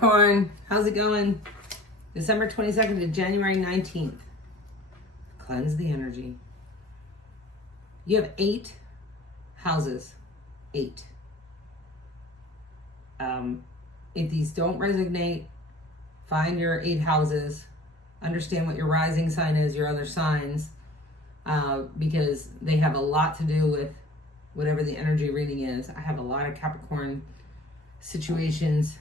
Capricorn, how's it going? December 22nd to January 19th. Cleanse the energy. You have 8 houses. 8. If these don't resonate, find your 8 houses. Understand what your rising sign is, your other signs, because they have a lot to do with whatever the energy reading is. I have a lot of Capricorn situations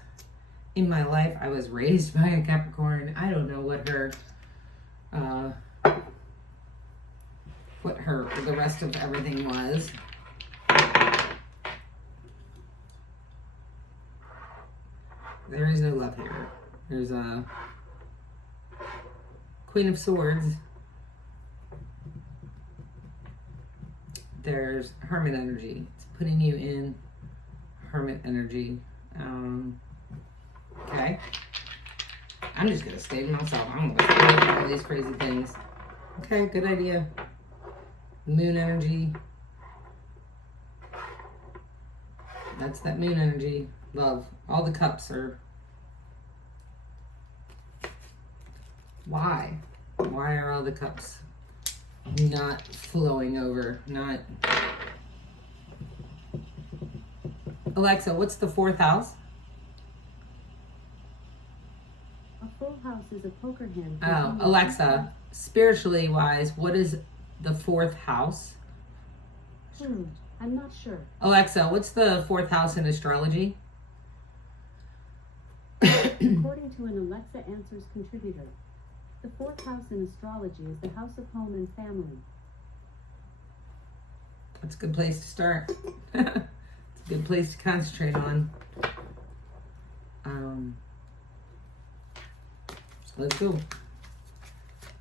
in my life. I was raised by a Capricorn. I don't know what the rest of everything was. There is no love here. There's a Queen of Swords. There's Hermit energy. It's putting you in Hermit energy. Okay. I'm just going to stay to myself. I'm going to stay all these crazy things. Okay, good idea. Moon energy. That's that moon energy. Love. All the cups are... Why? Why are all the cups not flowing over? Not... Alexa, what's the 4th house? A full house is a poker hand. Oh, Alexa, spiritually wise, what is the 4th house? I'm not sure. Alexa, what's the 4th house in astrology? According to an Alexa Answers contributor, the 4th house in astrology is the house of home and family. That's a good place to start. It's a good place to concentrate on. So let's go.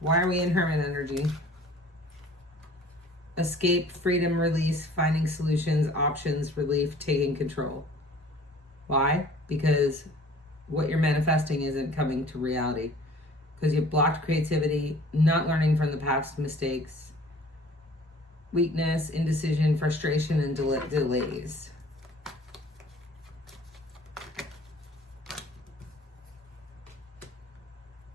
Why are we in Hermit energy? Escape, freedom, release, finding solutions, options, relief, taking control. Why? Because what you're manifesting isn't coming to reality. Because you've blocked creativity, not learning from the past mistakes, weakness, indecision, frustration, and delays.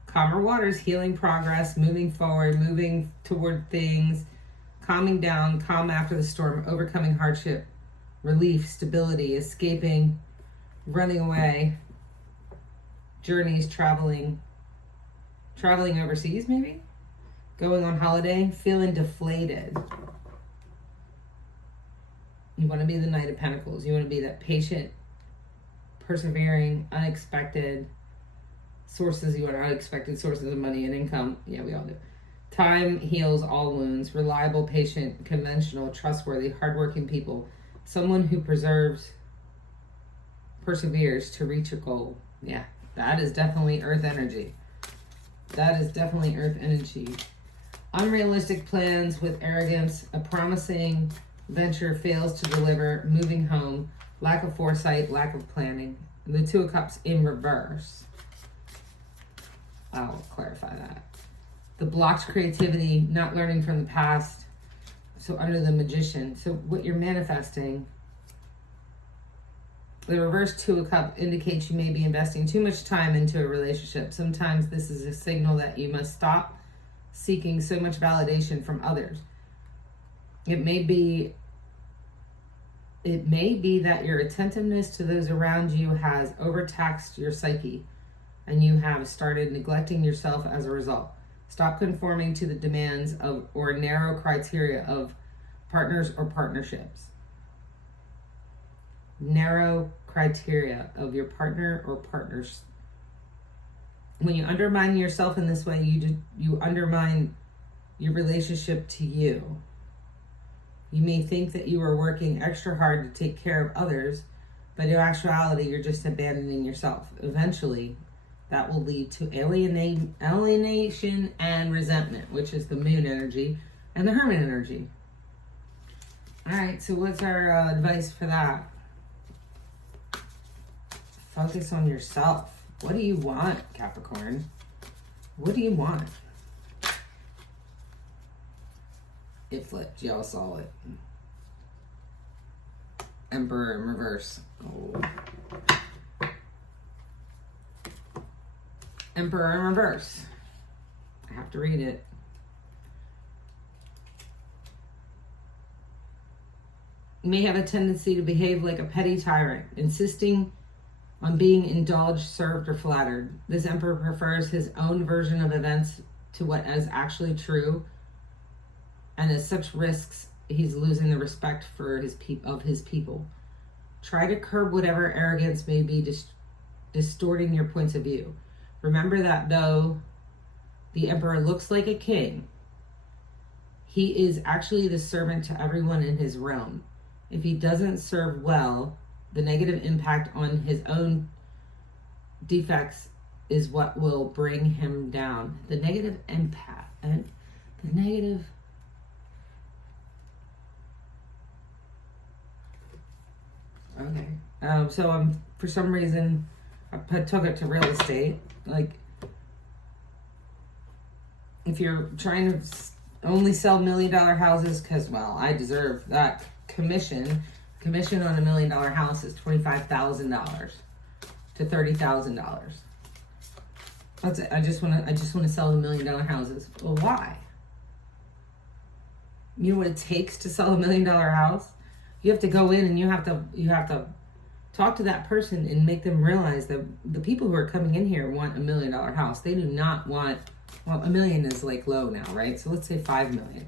Calmer waters, healing progress, moving forward, moving toward things, calming down, calm after the storm, overcoming hardship, relief, stability, escaping, running away, journeys, traveling overseas maybe, going on holiday, feeling deflated. You want to be the Knight of Pentacles. You want to be that patient, persevering, unexpected sources. You want unexpected sources of money and income. Yeah, we all do. Time heals all wounds. Reliable, patient, conventional, trustworthy, hardworking people. Someone who perseveres to reach a goal. Yeah, that is definitely Earth energy. That is definitely Earth energy. Unrealistic plans with arrogance. A promising venture fails to deliver. Moving home. Lack of foresight. Lack of planning. The 2 of Cups in reverse. I'll clarify that. The blocked creativity, not learning from the past. So under the Magician. So what you're manifesting, the reverse 2 of Cups indicates you may be investing too much time into a relationship. Sometimes this is a signal that you must stop seeking so much validation from others. It may be that your attentiveness to those around you has overtaxed your psyche, and you have started neglecting yourself as a result. Stop conforming to the demands of or narrow criteria of partners or partnerships. Narrow criteria of your partner or partners. When you undermine yourself in this way, you undermine your relationship to you. You may think that you are working extra hard to take care of others, but in actuality, you're just abandoning yourself. Eventually, that will lead to alienation and resentment, which is the Moon energy and the Hermit energy. All right, so what's our advice for that? Focus on yourself. What do you want, Capricorn? What do you want? It flipped. Y'all saw it. Emperor in reverse. Oh. Emperor in reverse. I have to read it. You may have a tendency to behave like a petty tyrant, insisting on being indulged, served, or flattered. This emperor prefers his own version of events to what is actually true, and as such risks he's losing the respect for his people. Try to curb whatever arrogance may be distorting your points of view. Remember that though the emperor looks like a king, he is actually the servant to everyone in his realm. If he doesn't serve well, the negative impact on his own defects is what will bring him down. The negative impact and the negative. Okay. So for some reason I took it to real estate. Like, if you're trying to only sell $1 million houses, because, well, I deserve that commission on $1 million house is $25,000 to $30,000. That's it. I just want to sell $1 million houses. Well, why? You know what it takes to sell $1 million house? You have to go in and you have to talk to that person and make them realize that the people who are coming in here want $1 million house. They do not want, well, $1 million is like low now, right? So let's say $5 million.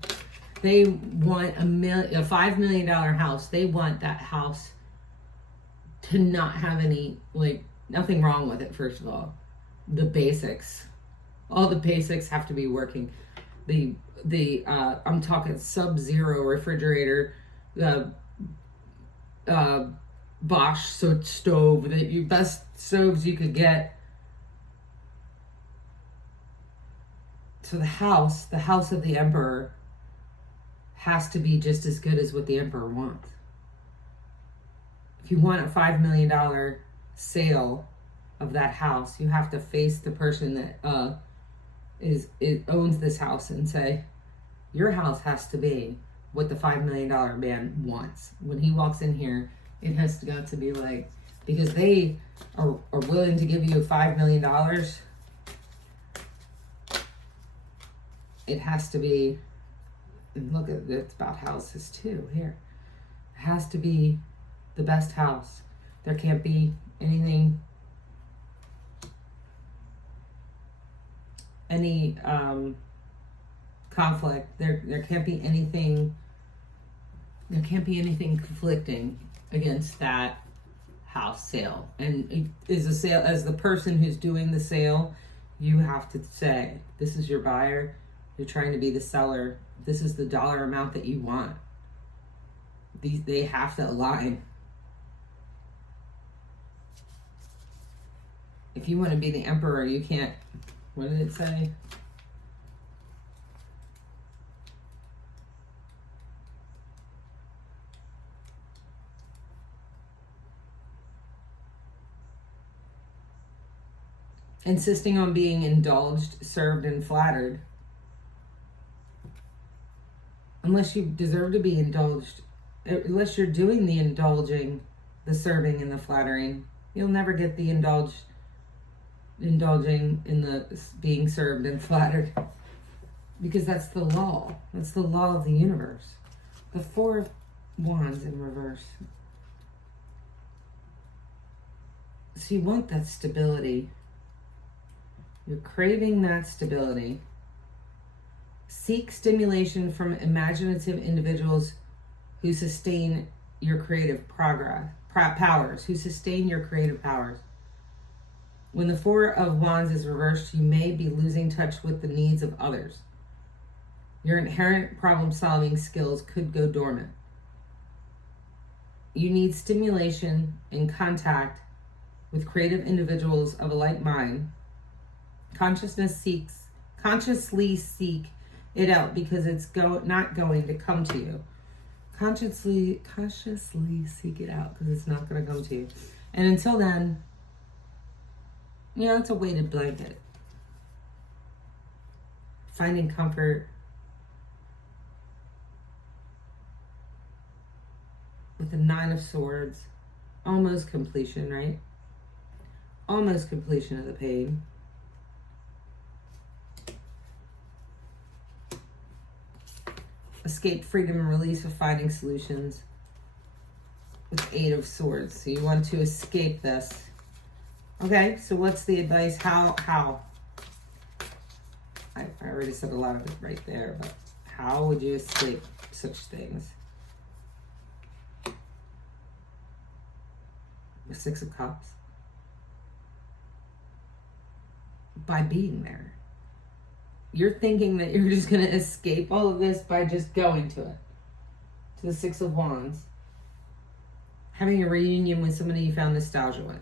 They want a $5 million house. They want that house to not have any, like, nothing wrong with it. First of all, the basics, all the basics have to be working. I'm talking sub-zero refrigerator, Bosch stove, the best stoves you could get. So the house of the emperor has to be just as good as what the emperor wants. If you want a $5 million sale of that house, you have to face the person that owns this house and say, your house has to be what the $5 million man wants. When he walks in here, it has got to be like, because they are willing to give you $5 million, it has to be, and look at it's about houses too here. It has to be the best house. There can't be any conflict. There can't be anything. There can't be anything conflicting against that house sale. And as the person who's doing the sale, you have to say, this is your buyer. You're trying to be the seller. This is the dollar amount that you want. They have to align. If you want to be the emperor, you can't. What did it say? Insisting on being indulged, served, and flattered. Unless you deserve to be indulged, unless you're doing the indulging, the serving, and the flattering, you'll never get the indulging in the being served and flattered. Because that's the law. That's the law of the universe. The Four of Wands in reverse. So you want that stability. You're craving that stability. Seek stimulation from imaginative individuals who sustain your creative powers. When the Four of Wands is reversed, you may be losing touch with the needs of others. Your inherent problem-solving skills could go dormant. You need stimulation and contact with creative individuals of a like mind. Consciously seek it out because it's not going to come to you. Consciously seek it out because it's not going to come to you. And until then, it's a weighted blanket. Finding comfort with the Nine of Swords. Almost completion, right? Almost completion of the pain. Escape, freedom, and release with finding solutions with 8 of Swords. So you want to escape this. Okay, so what's the advice? How? I already said a lot of it right there, but how would you escape such things? The 6 of Cups. By being there. You're thinking that you're just going to escape all of this by just going to it. To the 6 of Wands. Having a reunion with somebody you found nostalgia with.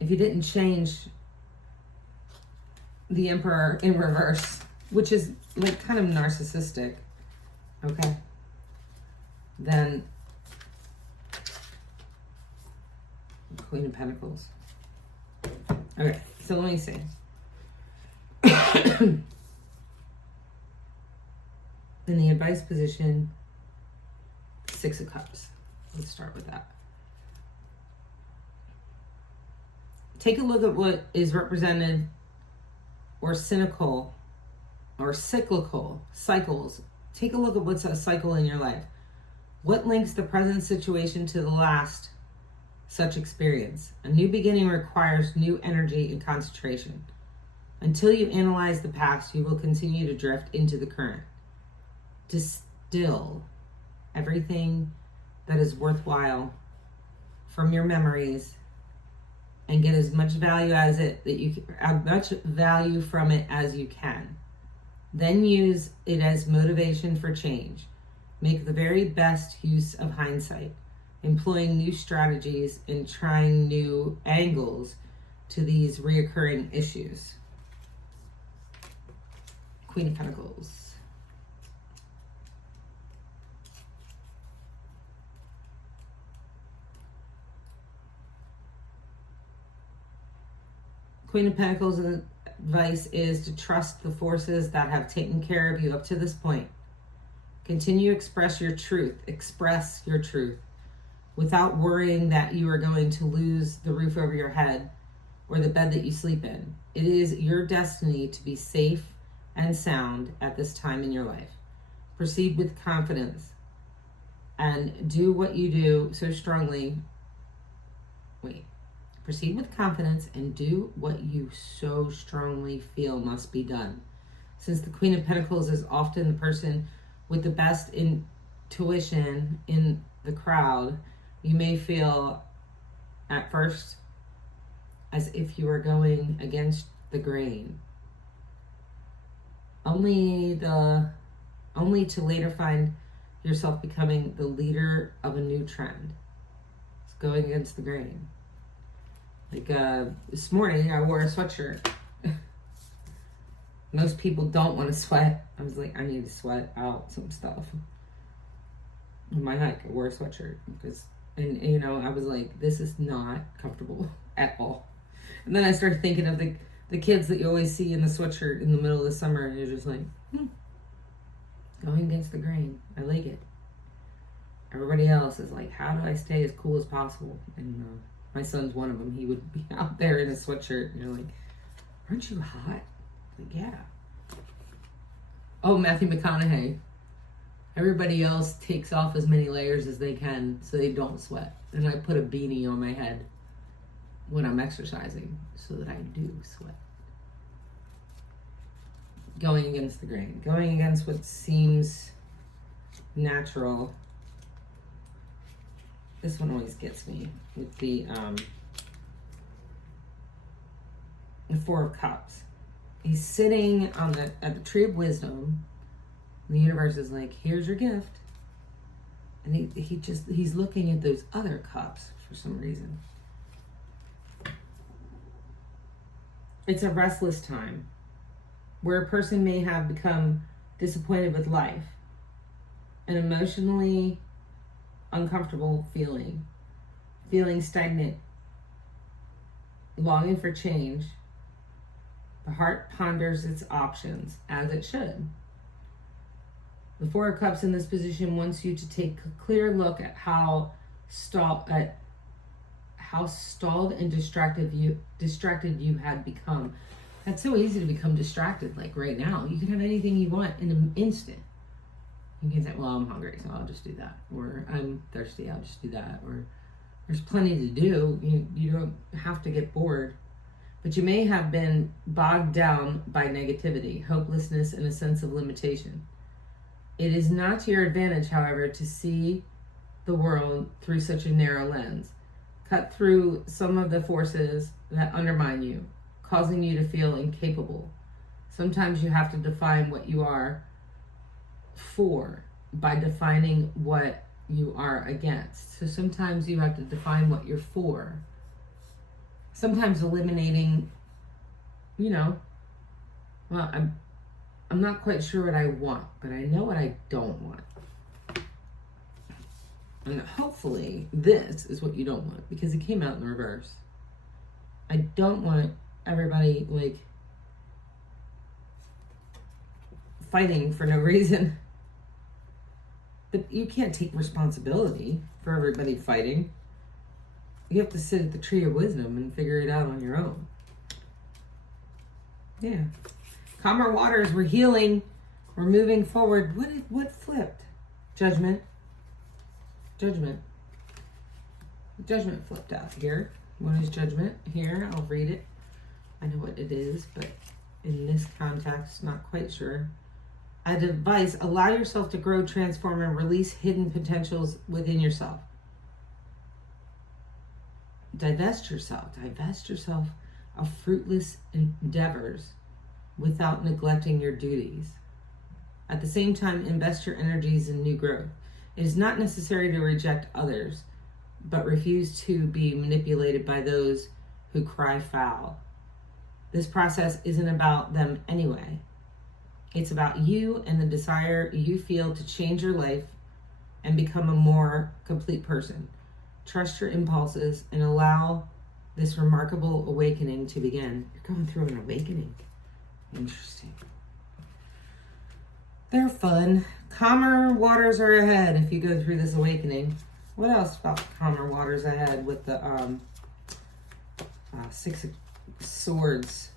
If you didn't change the Emperor in reverse, which is like kind of narcissistic, okay, then Queen of Pentacles. Okay, so let me see. In the advice position, 6 of Cups. Let's start with that. Take a look at what is represented or cynical or cyclical cycles. Take a look at what's a cycle in your life. What links the present situation to the last such experience? A new beginning requires new energy and concentration. Until you analyze the past, you will continue to drift into the current. Distill everything that is worthwhile from your memories and get as much value from it as you can. Then use it as motivation for change. Make the very best use of hindsight, employing new strategies and trying new angles to these reoccurring issues. Queen of Pentacles. Queen of Pentacles' advice is to trust the forces that have taken care of you up to this point. Continue to express your truth. Express your truth without worrying that you are going to lose the roof over your head or the bed that you sleep in. It is your destiny to be safe and sound at this time in your life. Proceed with confidence and do what you do so strongly. Proceed with confidence and do what you so strongly feel must be done. Since the Queen of Pentacles is often the person with the best intuition in the crowd, you may feel at first as if you are going against the grain. Only to later find yourself becoming the leader of a new trend. It's going against the grain. Like this morning, I wore a sweatshirt. Most people don't want to sweat. I was like, I need to sweat out some stuff. On my hike, I wore a sweatshirt because, and you know, I was like, this is not comfortable at all. And then I started thinking of the kids that you always see in the sweatshirt in the middle of the summer, and you're just like, going against the grain. I like it. Everybody else is like, how do I stay as cool as possible? And my son's one of them. He would be out there in a sweatshirt, and you're like, aren't you hot? Like, yeah. Oh, Matthew McConaughey. Everybody else takes off as many layers as they can so they don't sweat. And I put a beanie on my head when I'm exercising so that I do sweat. Going against the grain. Going against what seems natural. This one always gets me with the 4 of Cups. He's sitting at the tree of wisdom. And the universe is like, here's your gift. And he's looking at those other cups for some reason. It's a restless time where a person may have become disappointed with life, an emotionally uncomfortable feeling stagnant, longing for change. The heart ponders its options, as it should. The 4 of Cups in this position wants you to take a clear look at how stalled and distracted you had become. That's so easy to become distracted. Like right now, you can have anything you want in an instant. You can say, well, I'm hungry, so I'll just do that. Or I'm thirsty, I'll just do that. Or there's plenty to do. You don't have to get bored. But you may have been bogged down by negativity, hopelessness, and a sense of limitation. It is not to your advantage, however, to see the world through such a narrow lens. Cut through some of the forces that undermine you, causing you to feel incapable. Sometimes you have to define what you are for by defining what you are against. So sometimes you have to define what you're for. Sometimes eliminating, well, I'm not quite sure what I want, but I know what I don't want. And hopefully this is what you don't want, because it came out in reverse. I don't want everybody fighting for no reason. But you can't take responsibility for everybody fighting. You have to sit at the tree of wisdom and figure it out on your own. Yeah. Calmer waters, we're healing. We're moving forward. What flipped? Judgment. Judgment flipped out here. What is judgment? Here, I'll read it. I know what it is, but in this context, not quite sure. Advice, allow yourself to grow, transform, and release hidden potentials within yourself. Divest yourself of fruitless endeavors without neglecting your duties. At the same time, invest your energies in new growth. It is not necessary to reject others, but refuse to be manipulated by those who cry foul. This process isn't about them anyway. It's about you and the desire you feel to change your life and become a more complete person. Trust your impulses and allow this remarkable awakening to begin. You're going through an awakening. Interesting. They're fun. Calmer waters are ahead if you go through this awakening. What else about calmer waters ahead with the Six of Swords?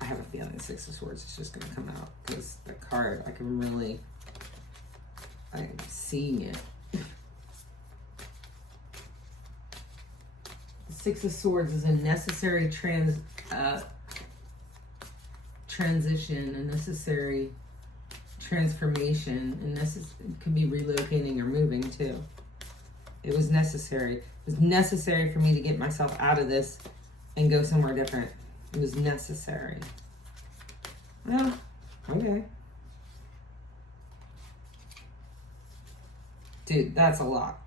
I have a feeling the Six of Swords is just going to come out because the card, I'm seeing it. The Six of Swords is a necessary transition, a necessary transformation, and it could be relocating or moving too. It was necessary. It was necessary for me to get myself out of this and go somewhere different. It was necessary. Well, okay. Dude, that's a lot.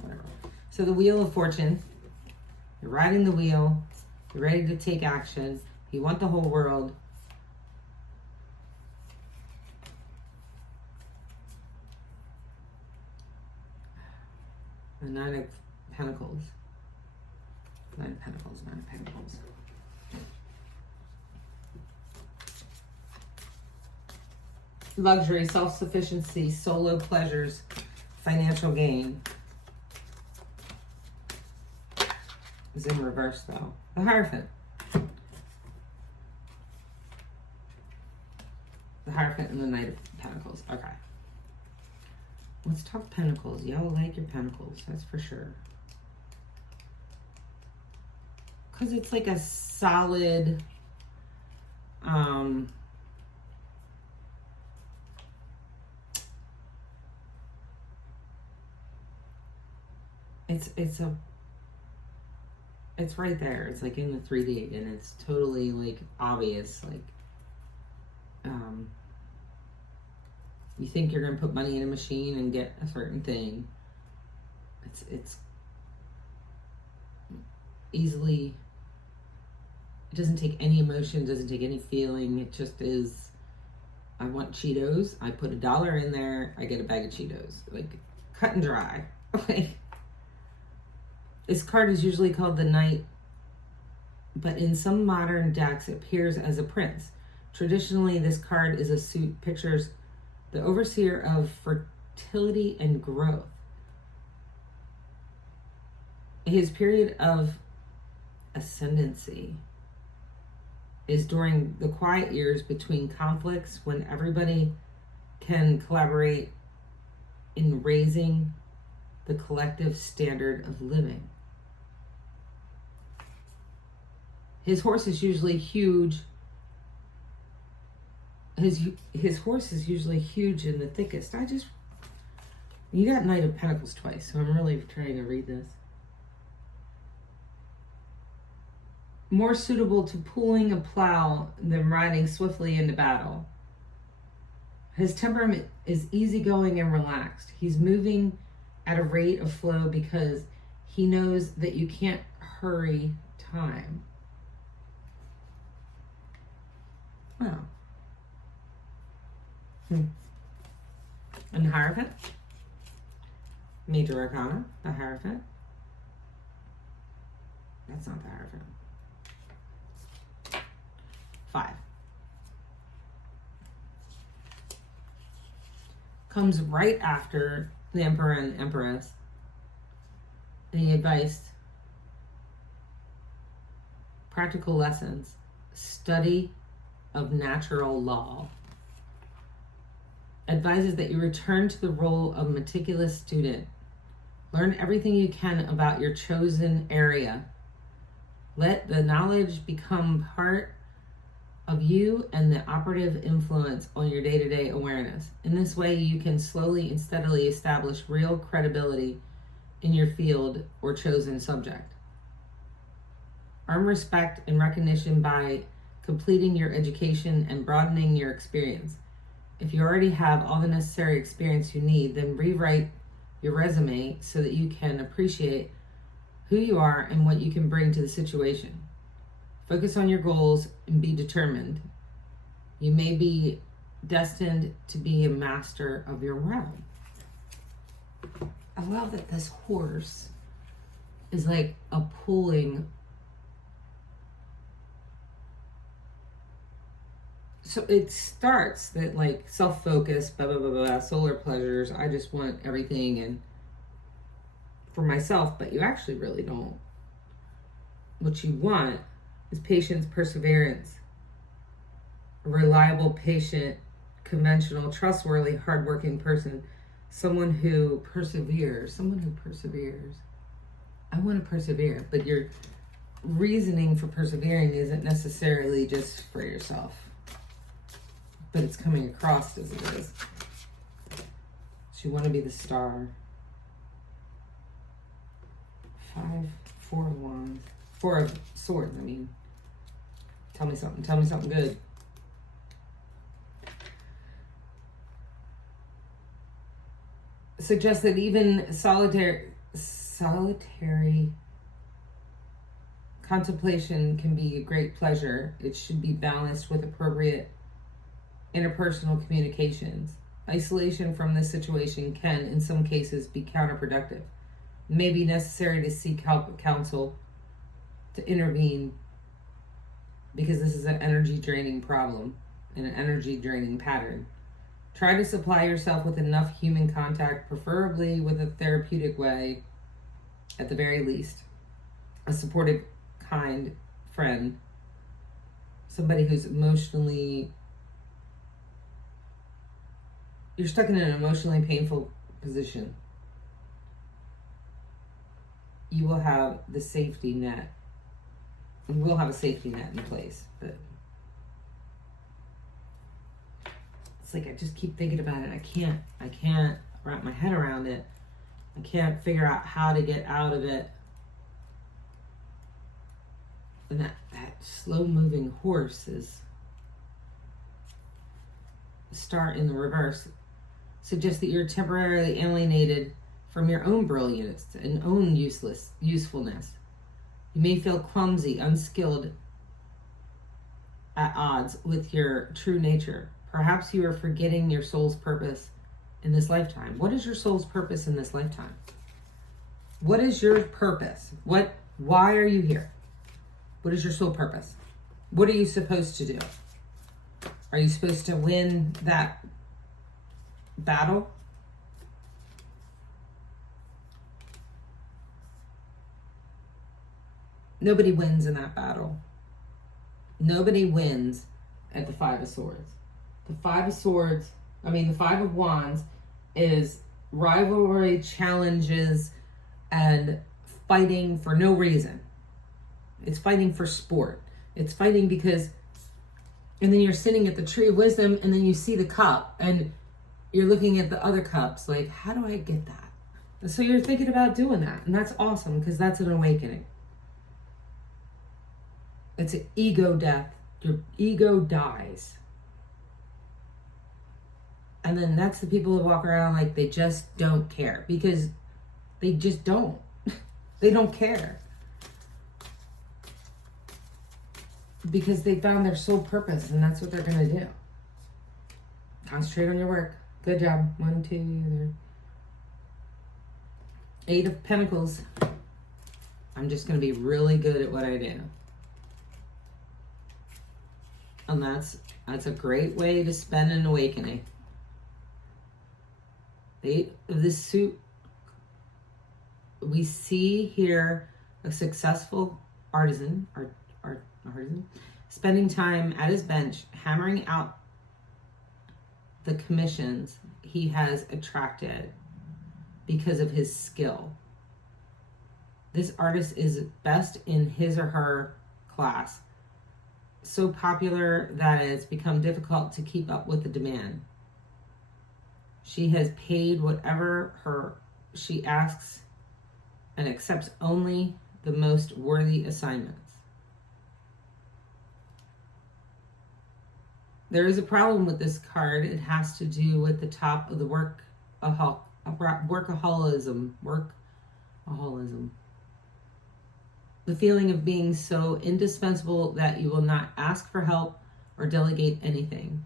Whatever. So the Wheel of Fortune. You're riding the wheel. You're ready to take action. You want the whole world. The Nine of Pentacles. Nine of Pentacles. Luxury, self-sufficiency, solo pleasures, financial gain. Is in reverse though. The Hierophant. The Hierophant and the Knight of Pentacles. Okay. Let's talk Pentacles. Y'all like your Pentacles, that's for sure. Because it's like a solid, it's right there. It's like in the 3D and it's totally like obvious. Like, you think you're gonna put money in a machine and get a certain thing. It's easily, it doesn't take any emotion, doesn't take any feeling. It just is, I want Cheetos. I put $1 in there, I get a bag of Cheetos. Like, cut and dry. Like, this card is usually called the Knight, but in some modern decks it appears as a prince. Traditionally, this card is a suit, pictures the overseer of fertility and growth. His period of ascendancy. is during the quiet years between conflicts when everybody can collaborate in raising the collective standard of living. His horse is usually huge. His horse is usually huge and the thickest. You got Knight of Pentacles twice, so I'm really trying to read this. More suitable to pulling a plow than riding swiftly into battle. His temperament is easygoing and relaxed. He's moving at a rate of flow because he knows that you can't hurry time. Wow. And the Hierophant. Major Arcana, the Hierophant. That's not the Hierophant. 5. Comes right after the Emperor and Empress. The advice, practical lessons, study of natural law. Advises that you return to the role of meticulous student. Learn everything you can about your chosen area. Let the knowledge become part of you and the operative influence on your day-to-day awareness. In this way, you can slowly and steadily establish real credibility in your field or chosen subject. Earn respect and recognition by completing your education and broadening your experience. If you already have all the necessary experience you need, then rewrite your resume so that you can appreciate who you are and what you can bring to the situation. Focus on your goals and be determined. You may be destined to be a master of your realm. I love that this horse is like a pulling. So it starts that like self-focus, blah, blah, blah, blah, solar pleasures. I just want everything and for myself, but you actually really don't. What you want is patience, perseverance, a reliable, patient, conventional, trustworthy, hardworking person, someone who perseveres. I want to persevere, but your reasoning for persevering isn't necessarily just for yourself, but it's coming across as it is. So you want to be the star. 5, 4 of wands. 4 of swords, I mean. Tell me something good. Suggests that even solitary contemplation can be a great pleasure. It should be balanced with appropriate interpersonal communications. Isolation from this situation can, in some cases, be counterproductive. It may be necessary to seek help, counsel, to intervene, because this is an energy draining problem and an energy draining pattern. Try to supply yourself with enough human contact, preferably with a therapeutic way, at the very least. A supportive, kind friend, somebody who's emotionally, you're stuck in an emotionally painful position. You will have the safety net. You will have a safety net in place, but it's like I just keep thinking about it. I can't wrap my head around it. I can't figure out how to get out of it. And that slow moving horse is star in the reverse. Suggests that you're temporarily alienated from your own brilliance and own usefulness. You may feel clumsy, unskilled, at odds with your true nature. Perhaps you are forgetting your soul's purpose in this lifetime. What is your soul's purpose in this lifetime? What is your purpose? Why are you here? What is your soul purpose? What are you supposed to do? Are you supposed to win that battle? Nobody wins in that battle. Nobody wins at the Five of Swords. The Five of Wands is rivalry, challenges, and fighting for no reason. It's fighting for sport. It's fighting because, and then you're sitting at the Tree of Wisdom, and then you see the cup, and you're looking at the other cups, like, how do I get that? So you're thinking about doing that, and that's awesome, because that's an awakening. It's an ego death. Your ego dies. And then that's the people who walk around like they just don't care, because they just don't. They don't care. Because they found their sole purpose, and that's what they're going to do. Concentrate on your work. Good job. 1, 2, 3. 8 of Pentacles. I'm just going to be really good at what I do. And that's a great way to spend an awakening. The 8 of this suit. We see here a successful artisan, spending time at his bench, hammering out the commissions he has attracted because of his skill. This artist is best in his or her class, so popular that it's become difficult to keep up with the demand. She has paid whatever she asks and accepts only the most worthy assignments. There is a problem with this card. It has to do with the top of the workaholism. The feeling of being so indispensable that you will not ask for help or delegate anything.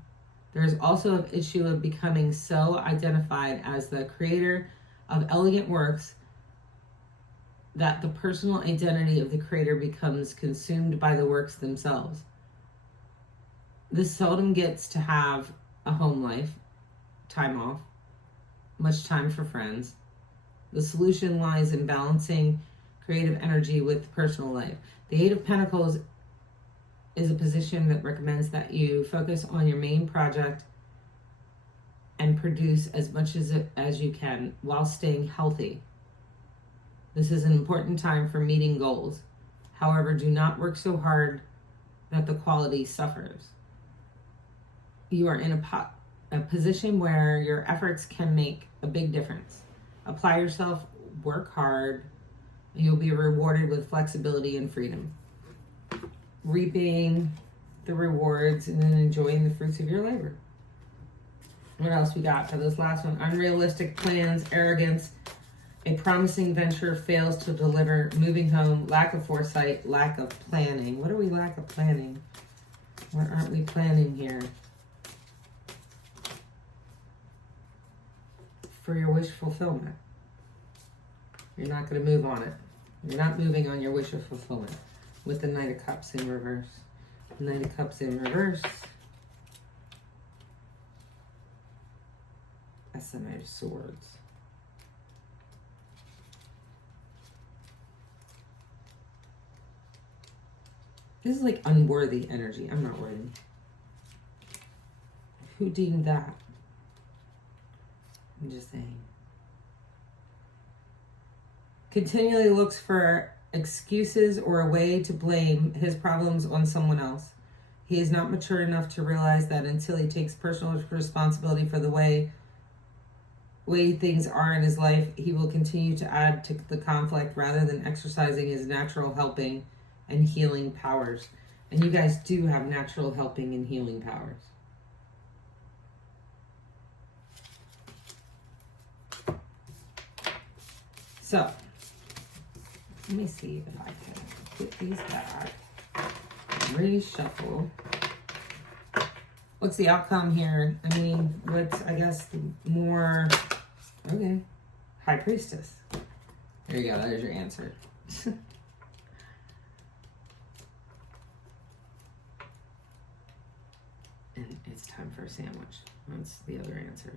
There is also an issue of becoming so identified as the creator of elegant works that the personal identity of the creator becomes consumed by the works themselves. This seldom gets to have a home life, time off, much time for friends. The solution lies in balancing creative energy with personal life. The 8 of Pentacles is a position that recommends that you focus on your main project and produce as much as you can while staying healthy. This is an important time for meeting goals. However, do not work so hard that the quality suffers. You are in a position where your efforts can make a big difference. Apply yourself, work hard, and you'll be rewarded with flexibility and freedom. Reaping the rewards and then enjoying the fruits of your labor. What else we got for this last one? Unrealistic plans, arrogance, a promising venture fails to deliver, moving home, lack of foresight, lack of planning. What do we lack of planning? What aren't we planning here? For your wish fulfillment. You're not going to move on it. You're not moving on your wish of fulfillment with the Knight of Cups in reverse. Knight of Cups in reverse. That's the Knight of Swords. This is like unworthy energy. I'm not worthy. Who deemed that? I'm just saying. Continually looks for excuses or a way to blame his problems on someone else. He is not mature enough to realize that until he takes personal responsibility for the way things are in his life, he will continue to add to the conflict rather than exercising his natural helping and healing powers. And you guys do have natural helping and healing powers. So, let me see if I can put these back, reshuffle. What's the outcome here? I mean, what's, I guess, more, okay, High Priestess. There you go, there's your answer. And it's time for a sandwich. That's the other answer.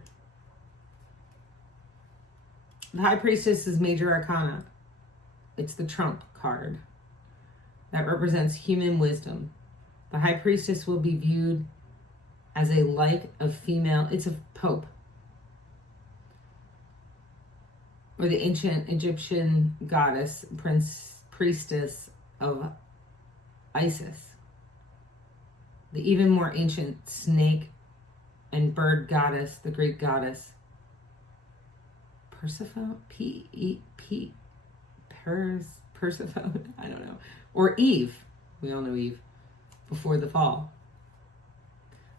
The High Priestess is Major Arcana. It's the Trump card that represents human wisdom. The high priestess will be viewed as a like of female, it's a pope, or the ancient Egyptian goddess, priestess of Isis. The even more ancient snake and bird goddess, the Greek goddess Persephone, Persephone, I don't know, or Eve. We all know Eve, before the fall.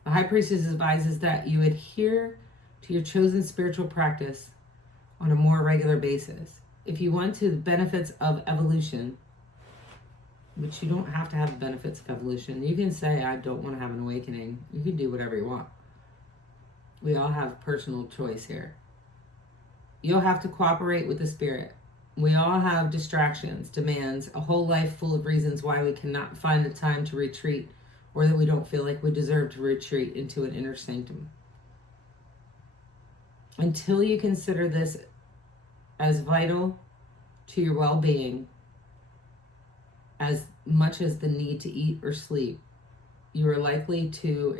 The high priestess advises that you adhere to your chosen spiritual practice on a more regular basis. If you want to the benefits of evolution, which you don't have to have the benefits of evolution. You can say, I don't want to have an awakening. You can do whatever you want. We all have personal choice here. You'll have to cooperate with the spirit. We all have distractions, demands, a whole life full of reasons why we cannot find the time to retreat, or that we don't feel like we deserve to retreat into an inner sanctum. Until you consider this as vital to your well-being, as much as the need to eat or sleep, you are likely to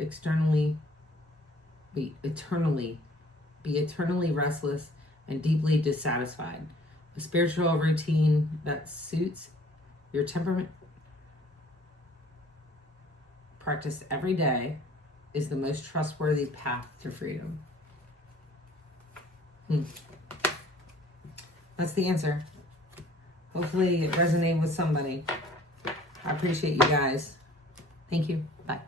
be eternally restless and deeply dissatisfied. A spiritual routine that suits your temperament, practiced every day, is the most trustworthy path to freedom. That's the answer. Hopefully it resonated with somebody. I appreciate you guys. Thank you. Bye.